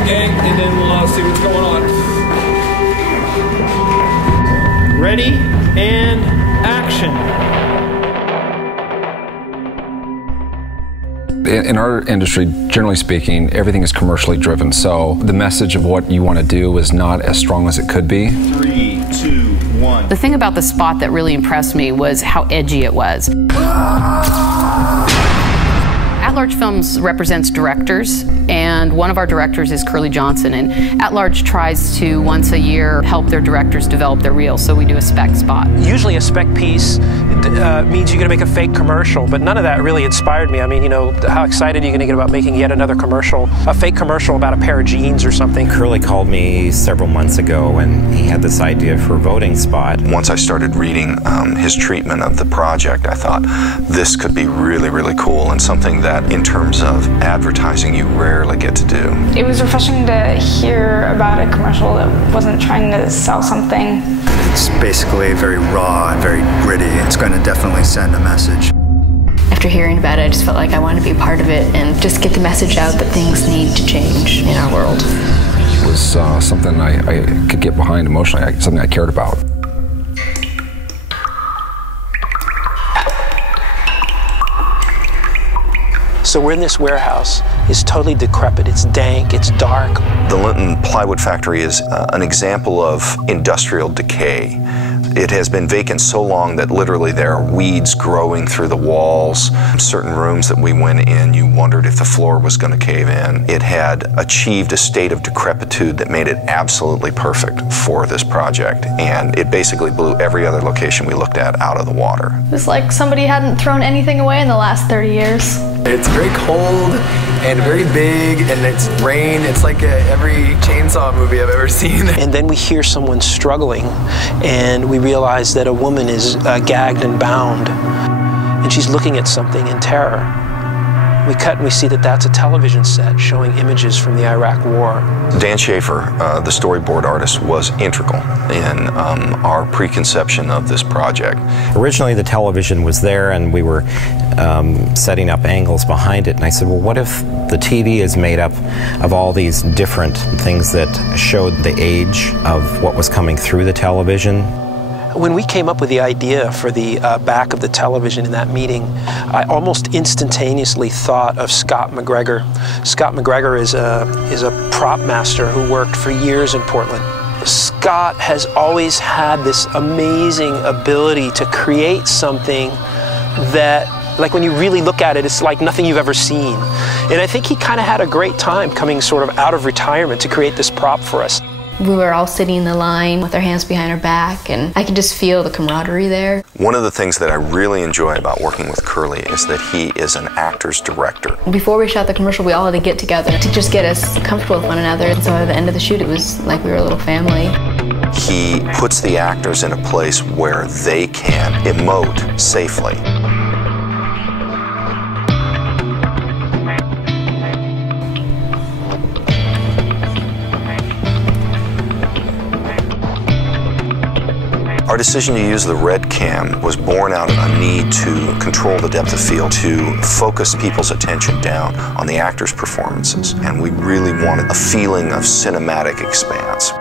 the gang, and then we'll see what's going on. Ready and action. In our industry, generally speaking, everything is commercially driven, so the message of what you want to do is not as strong as it could be. 3, 2, 1. The thing about the spot that really impressed me was how edgy it was. At Large Films represents directors, and one of our directors is Curly Johnson, and At Large tries to once a year help their directors develop their reels, so we do a spec spot. Usually a spec piece means you're going to make a fake commercial, but none of that really inspired me. I mean, you know, how excited are you going to get about making yet another commercial, a fake commercial about a pair of jeans or something? Curly called me several months ago and he had this idea for a voting spot. Once I started reading his treatment of the project, I thought this could be really, really cool and something that in terms of advertising you rarely get to do. It was refreshing to hear about a commercial that wasn't trying to sell something. It's basically very raw and very gritty. It's going to definitely send a message. After hearing about it, I just felt like I wanted to be a part of it and just get the message out that things need to change in our world. It was something I could get behind emotionally, something I cared about. So we're in this warehouse. It's totally decrepit, it's dank, it's dark. The Linton Plywood Factory is an example of industrial decay. It has been vacant so long that literally there are weeds growing through the walls. Certain rooms that we went in, you wondered if the floor was going to cave in. It had achieved a state of decrepitude that made it absolutely perfect for this project, and it basically blew every other location we looked at out of the water. It was like somebody hadn't thrown anything away in the last 30 years. It's very cold and very big, and it's rain. It's like every chainsaw movie I've ever seen. And then we hear someone struggling, and we realize that a woman is gagged and bound, and she's looking at something in terror. We cut and we see that that's a television set showing images from the Iraq War. Dan Schaefer, the storyboard artist, was integral in our preconception of this project. Originally the television was there and we were setting up angles behind it, and I said, well, what if the TV is made up of all these different things that showed the age of what was coming through the television? When we came up with the idea for the back of the television in that meeting, I almost instantaneously thought of Scott McGregor. Scott McGregor is a prop master who worked for years in Portland. Scott has always had this amazing ability to create something that, like, when you really look at it, it's like nothing you've ever seen. And I think he kind of had a great time coming sort of out of retirement to create this prop for us. We were all sitting in the line with our hands behind our back, and I could just feel the camaraderie there. One of the things that I really enjoy about working with Curly is that he is an actor's director. Before we shot the commercial, we all had to get together to just get us comfortable with one another. And so at the end of the shoot, it was like we were a little family. He puts the actors in a place where they can emote safely. Our decision to use the red cam was born out of a need to control the depth of field, to focus people's attention down on the actors' performances, and we really wanted a feeling of cinematic expanse.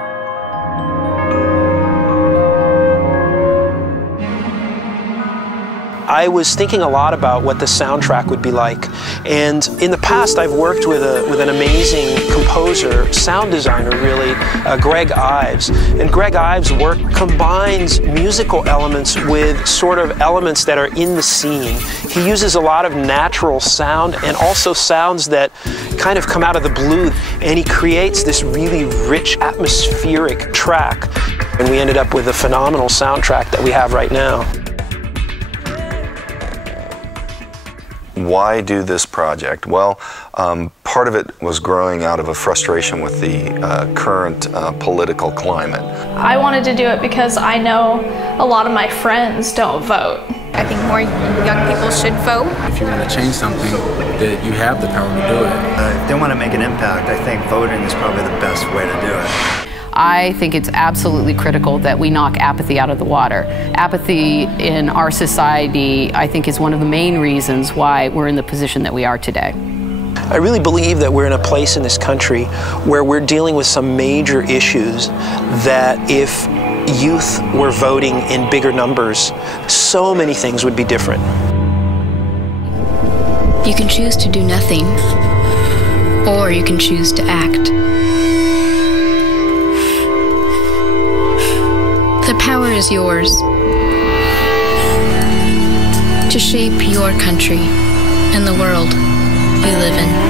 I was thinking a lot about what the soundtrack would be like, and in the past I've worked with an amazing composer, sound designer really, Greg Ives. And Greg Ives' work combines musical elements with sort of elements that are in the scene. He uses a lot of natural sound and also sounds that kind of come out of the blue, and he creates this really rich atmospheric track. And we ended up with a phenomenal soundtrack that we have right now. Why do this project? Well, part of it was growing out of a frustration with the current political climate. I wanted to do it because I know a lot of my friends don't vote. I think more young people should vote. If you want to change something, that you have the power to do it. If they want to make an impact, I think voting is probably the best way to do it. I think it's absolutely critical that we knock apathy out of the water. Apathy in our society, I think, is one of the main reasons why we're in the position that we are today. I really believe that we're in a place in this country where we're dealing with some major issues that if youth were voting in bigger numbers, so many things would be different. You can choose to do nothing, or you can choose to act. The power is yours to shape your country and the world we live in.